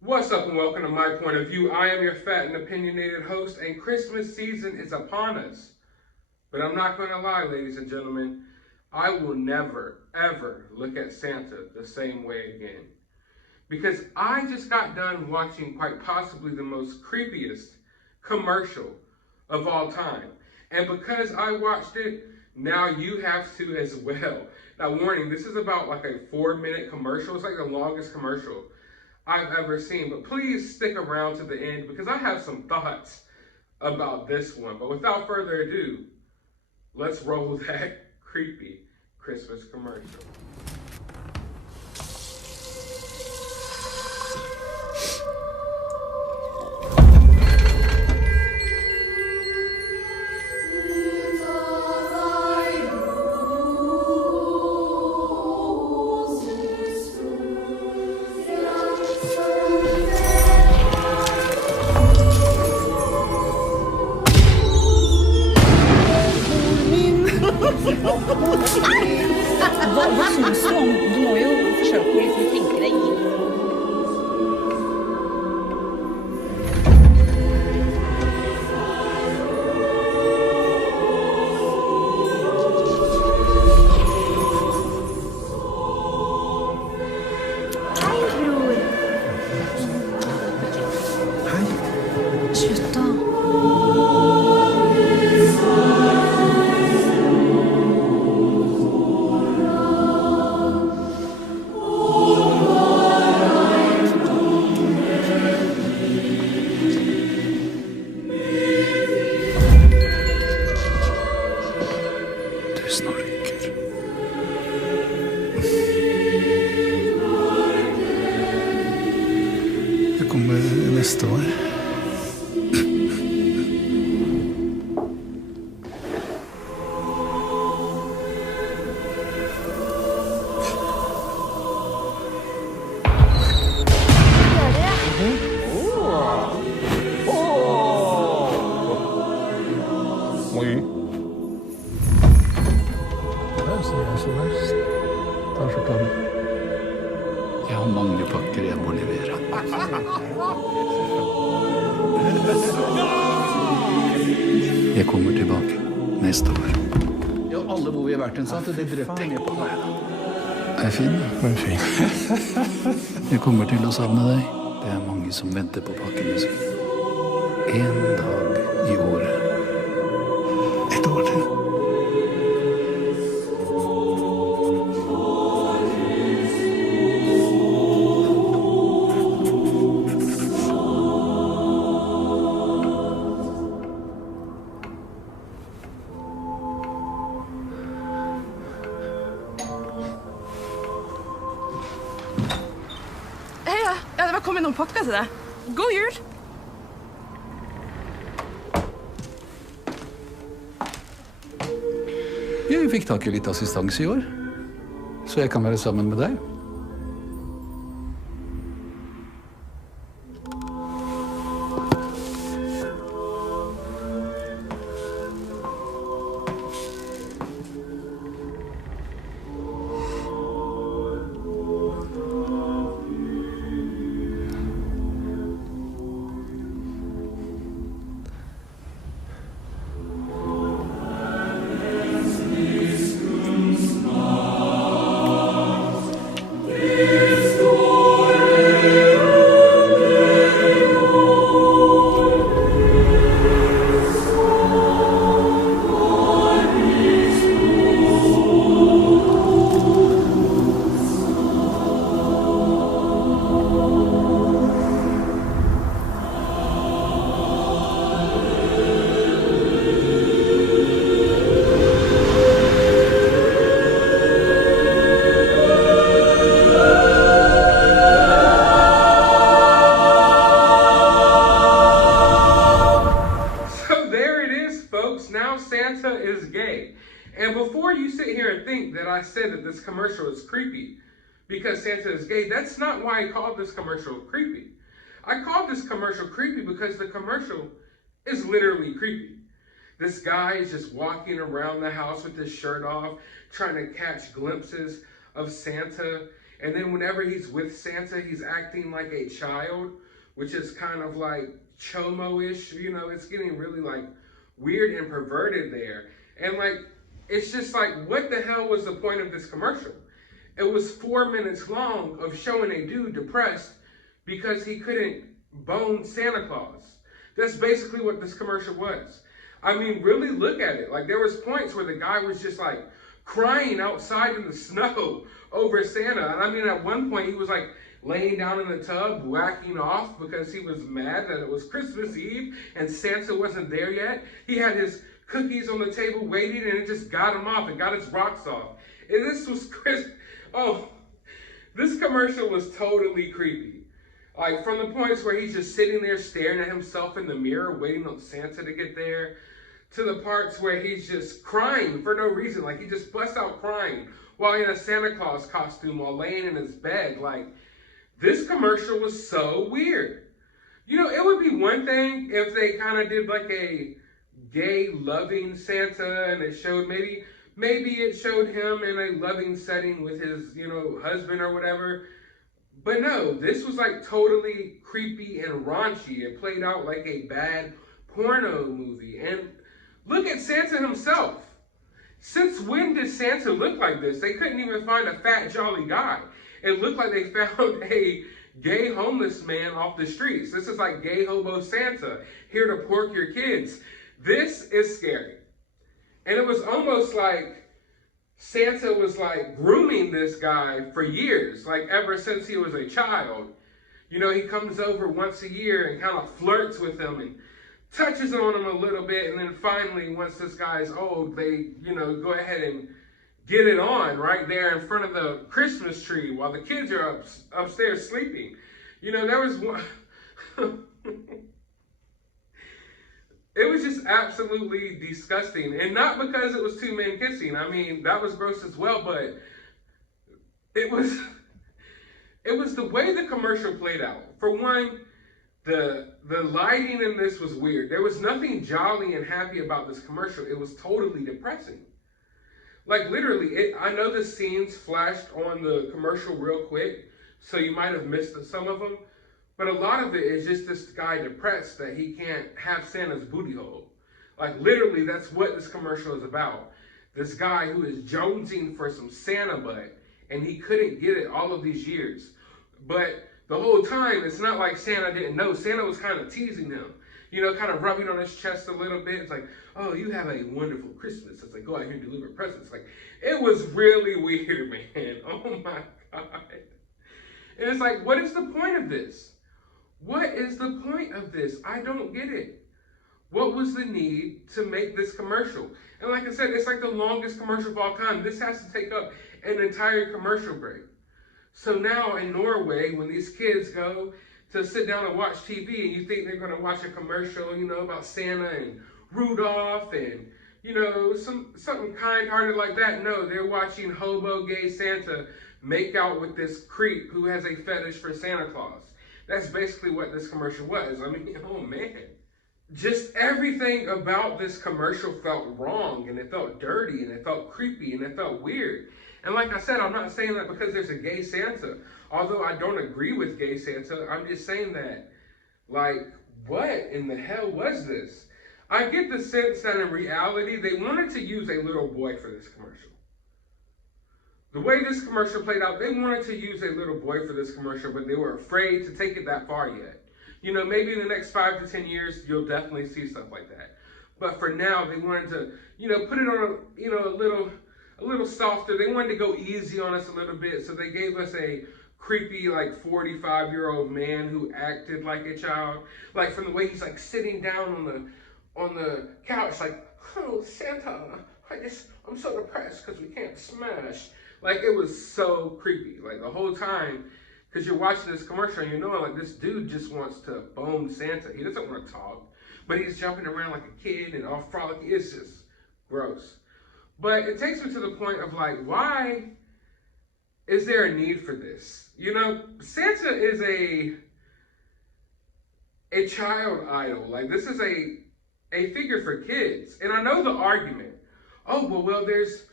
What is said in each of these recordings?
What's up and welcome to My Point of View. I am your fat and opinionated host, and Christmas season is upon us. But I'm not going to lie, ladies and gentlemen, I will never, ever look at Santa the same way again. Because I just got done watching quite possibly the most creepiest commercial of all time. And because I watched it, now you have to as well. Now warning, this is about like a 4-minute commercial. It's like the longest commercial I've ever seen. But please stick around to the end because I have some thoughts about this one. But without further ado, let's roll that creepy Christmas commercial. Hva syns du om? Du må jo forsøke å liksom tenke deg inn. Hei, bror. Hei. Slutt da. Du snorker. Det kommer neste år. Oi. Der sier jeg så verst. Da fortell. Jeg har mange pakker jeg må levere. Jeg kommer tilbake neste år. Ja, alle hvor vi har vært en sånn, det drøpte ned på meg. Er fin? Den er fin. Jeg kommer til å savne deg. Det er mange som venter på pakkene sine. En dag i året. Et år til. Hei da. Ja, det var kommet noen pakker til deg. God jul! Jeg fikk tak i litt assistanse i år, så jeg kan være sammen med deg. Santa is gay. And before you sit here and think that I said that this commercial is creepy because Santa is gay, that's not why I called this commercial creepy. I called this commercial creepy because the commercial is literally creepy. This guy is just walking around the house with his shirt off, trying to catch glimpses of Santa. And then whenever he's with Santa, he's acting like a child, which is kind of like chomo-ish, you know, it's getting really like weird and perverted there. And like, it's just like, what the hell was the point of this commercial? It was 4 minutes long of showing a dude depressed because he couldn't bone Santa Claus. That's basically what this commercial was. I mean, really look at it. Like, there was points where the guy was just like crying outside in the snow over Santa. And I mean, at one point he was like laying down in the tub, whacking off because he was mad that it was Christmas Eve and Santa wasn't there yet. He had his cookies on the table waiting, and it just got him off and got his rocks off. And this was this commercial was totally creepy. Like, from the points where he's just sitting there staring at himself in the mirror, waiting on Santa to get there, to the parts where he's just crying for no reason. Like, he just busts out crying while in a Santa Claus costume, while laying in his bed. Like, this commercial was so weird. You know, it would be one thing if they kind of did like a gay loving Santa, and it showed maybe it showed him in a loving setting with his, you know, husband or whatever. But no, this was like totally creepy and raunchy. It played out like a bad porno movie. And look at Santa himself. Since when did Santa look like this? They couldn't even find a fat, jolly guy. It looked like they found a gay homeless man off the streets. This is like gay hobo Santa, here to pork your kids. This is scary. And it was almost like Santa was like grooming this guy for years, like ever since he was a child. You know, he comes over once a year and kind of flirts with him and touches on him a little bit. And then finally, once this guy's old, they, you know, go ahead and get it on right there in front of the Christmas tree while the kids are upstairs sleeping. You know, there was one... It was just absolutely disgusting. And not because it was two men kissing. I mean, that was gross as well, but it was the way the commercial played out. For one, the lighting in this was weird. There was nothing jolly and happy about this commercial. It was totally depressing. Like, literally, I know the scenes flashed on the commercial real quick, so you might have missed some of them. But a lot of it is just this guy depressed that he can't have Santa's booty hole. Like, literally, that's what this commercial is about. This guy who is jonesing for some Santa butt, and he couldn't get it all of these years. But the whole time, it's not like Santa didn't know. Santa was kind of teasing him, you know, kind of rubbing on his chest a little bit. It's like, oh, you have a wonderful Christmas. It's like, go out here and deliver presents. Like, it was really weird, man. Oh, my God. And it's like, what is the point of this? What is the point of this? I don't get it. What was the need to make this commercial? And like I said, it's like the longest commercial of all time. This has to take up an entire commercial break. So now in Norway, when these kids go to sit down and watch TV, and you think they're going to watch a commercial, you know, about Santa and Rudolph and, you know, something kind-hearted like that. No, they're watching hobo gay Santa make out with this creep who has a fetish for Santa Claus. That's basically what this commercial was. I mean, oh man. Just everything about this commercial felt wrong, and it felt dirty, and it felt creepy, and it felt weird. And like I said, I'm not saying that because there's a gay Santa. Although I don't agree with gay Santa, I'm just saying that, like, what in the hell was this? I get the sense that in reality, they wanted to use a little boy for this commercial. The way this commercial played out, they wanted to use a little boy for this commercial, but they were afraid to take it that far yet. You know, maybe in the next 5 to 10 years, you'll definitely see stuff like that. But for now, they wanted to, you know, put it on, a little softer. They wanted to go easy on us a little bit, so they gave us a creepy, like, 45-year-old man who acted like a child. Like, from the way he's, like, sitting down on the couch, like, oh, Santa, I'm so depressed because we can't smash. Like, it was so creepy. Like, the whole time, because you're watching this commercial and you're knowing, like, this dude just wants to bone Santa. He doesn't want to talk, but he's jumping around like a kid and all frolicky. It's just gross. But it takes me to the point of, like, why is there a need for this? You know, Santa is a child idol. Like, this is a figure for kids. And I know the argument. Oh, well, there's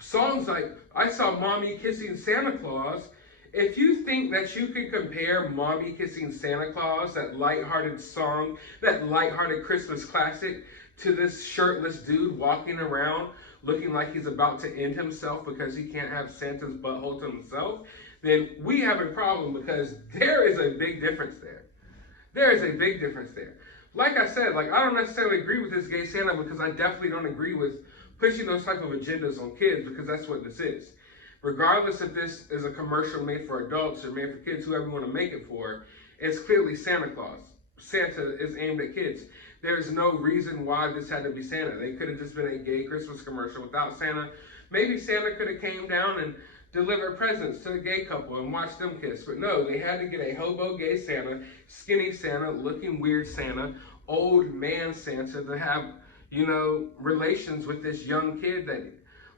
songs like, I saw Mommy Kissing Santa Claus, If you think that you can compare Mommy Kissing Santa Claus, that lighthearted song, that lighthearted Christmas classic, to this shirtless dude walking around looking like he's about to end himself because he can't have Santa's butthole to himself, then we have a problem, because there is a big difference there. There is a big difference there. Like I said, like, I don't necessarily agree with this gay Santa, because I definitely don't agree with pushing those type of agendas on kids, because that's what this is. Regardless if this is a commercial made for adults or made for kids, whoever you want to make it for, it's clearly Santa Claus. Santa is aimed at kids. There's no reason why this had to be Santa. They could have just been a gay Christmas commercial without Santa. Maybe Santa could have came down and delivered presents to the gay couple and watched them kiss. But no, they had to get a hobo gay Santa, skinny Santa, looking weird Santa, old man Santa to have, you know, relations with this young kid that,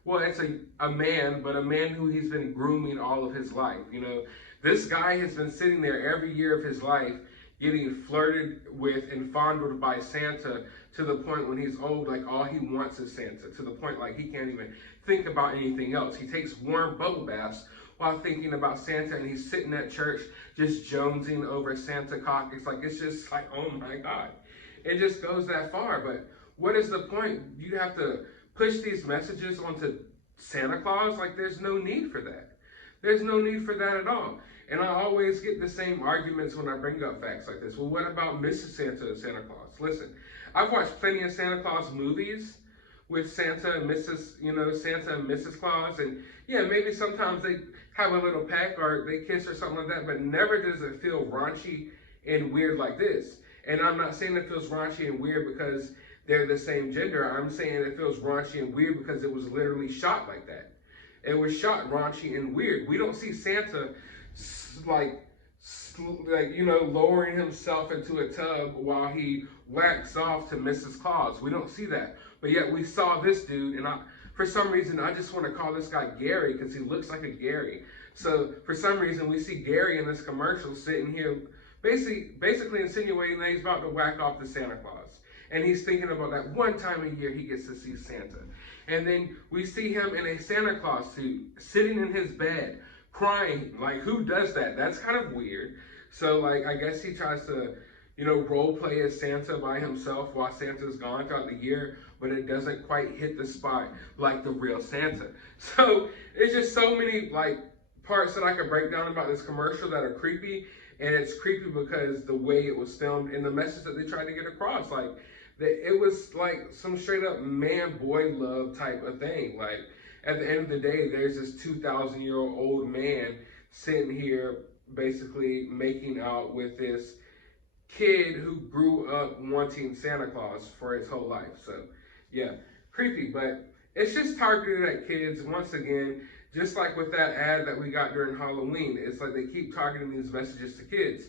well, it's a man, but a man who he's been grooming all of his life. You know, this guy has been sitting there every year of his life getting flirted with and fondled by Santa, to the point when he's old, like, all he wants is Santa, to the point like he can't even think about anything else. He takes warm bubble baths while thinking about Santa, and he's sitting at church just jonesing over Santa cock. It's like, it's just like, oh my God. It just goes that far. But what is the point? You have to push these messages onto Santa Claus? Like, there's no need for that. There's no need for that at all. And I always get the same arguments when I bring up facts like this. Well, what about Mrs. Santa and Santa Claus? Listen, I've watched plenty of Santa Claus movies with Santa and Mrs., you know, Santa and Mrs. Claus. And yeah, maybe sometimes they have a little peck or they kiss or something like that, but never does it feel raunchy and weird like this. And I'm not saying it feels raunchy and weird because they're the same gender. I'm saying it feels raunchy and weird because it was literally shot like that. It was shot raunchy and weird. We don't see Santa like you know, lowering himself into a tub while he whacks off to Mrs. Claus. We don't see that. But yet we saw this dude, and for some reason, I just want to call this guy Gary because he looks like a Gary. So for some reason, we see Gary in this commercial sitting here basically insinuating that he's about to whack off to Santa Claus. And he's thinking about that one time a year he gets to see Santa. And then we see him in a Santa Claus suit, sitting in his bed, crying. Like, who does that? That's kind of weird. So, like, I guess he tries to, you know, role play as Santa by himself while Santa's gone throughout the year, but it doesn't quite hit the spot like the real Santa. So, it's just so many, like, parts that I could break down about this commercial that are creepy, and it's creepy because the way it was filmed and the message that they tried to get across, like, it was like some straight up man-boy love type of thing. Like, at the end of the day, there's this 2,000-year-old old man sitting here basically making out with this kid who grew up wanting Santa Claus for his whole life. So, yeah, creepy, but it's just targeted at kids. Once again, just like with that ad that we got during Halloween, it's like they keep targeting these messages to kids.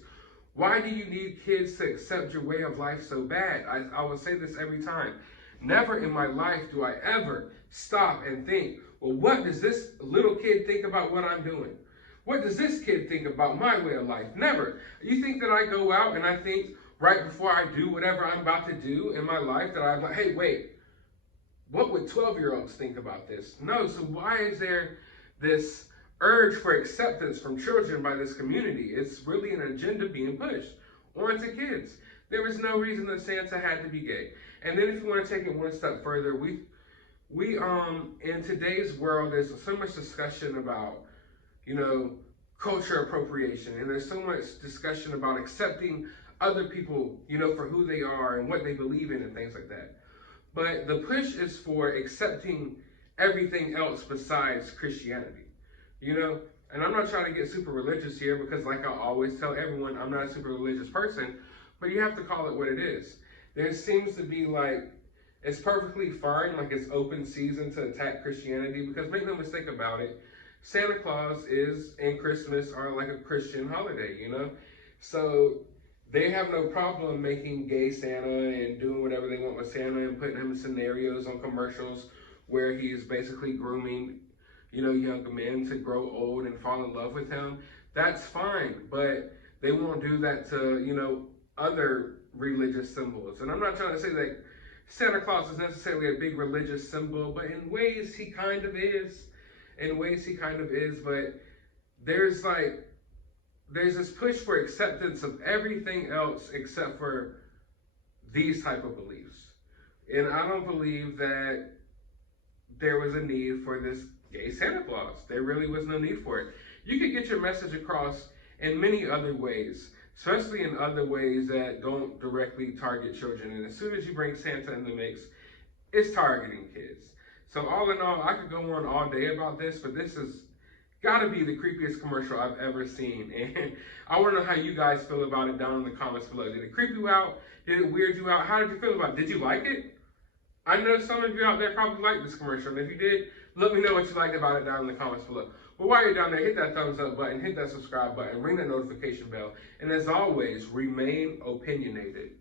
Why do you need kids to accept your way of life so bad? I will say this every time. Never in my life do I ever stop and think, well, what does this little kid think about what I'm doing? What does this kid think about my way of life? Never. You think that I go out and I think right before I do whatever I'm about to do in my life that I'm like, hey, wait, what would 12-year-olds think about this? No, so why is there this urge for acceptance from children by this community? It's really an agenda being pushed onto kids. There was no reason that Santa had to be gay. And then if you want to take it one step further, we in today's world, there's so much discussion about, you know, culture appropriation, and there's so much discussion about accepting other people, you know, for who they are and what they believe in and things like that. But the push is for accepting everything else besides Christianity, you know? And I'm not trying to get super religious here because, like I always tell everyone, I'm not a super religious person, but you have to call it what it is. There seems to be like, it's perfectly fine, like it's open season to attack Christianity, because make no mistake about it, Santa Claus is and Christmas are like a Christian holiday, you know? So they have no problem making gay Santa and doing whatever they want with Santa and putting him in scenarios on commercials where he's basically grooming, you know, young men to grow old and fall in love with him. That's fine, but they won't do that to, you know, other religious symbols. And I'm not trying to say that Santa Claus is necessarily a big religious symbol, but in ways he kind of is. In ways he kind of is, but there's this push for acceptance of everything else except for these type of beliefs. And I don't believe that there was a need for this gay Santa Claus. There really was no need for it. You could get your message across in many other ways, especially in other ways that don't directly target children. And as soon as you bring Santa in the mix, it's targeting kids. So all in all, I could go on all day about this, but this has got to be the creepiest commercial I've ever seen. And I want to know how you guys feel about it down in the comments below. Did it creep you out? Did it weird you out? How did you feel about it? Did you like it? I know some of you out there probably liked this commercial. And if you did, let me know what you liked about it down in the comments below. But while you're down there, hit that thumbs up button, hit that subscribe button, ring that notification bell. And as always, remain opinionated.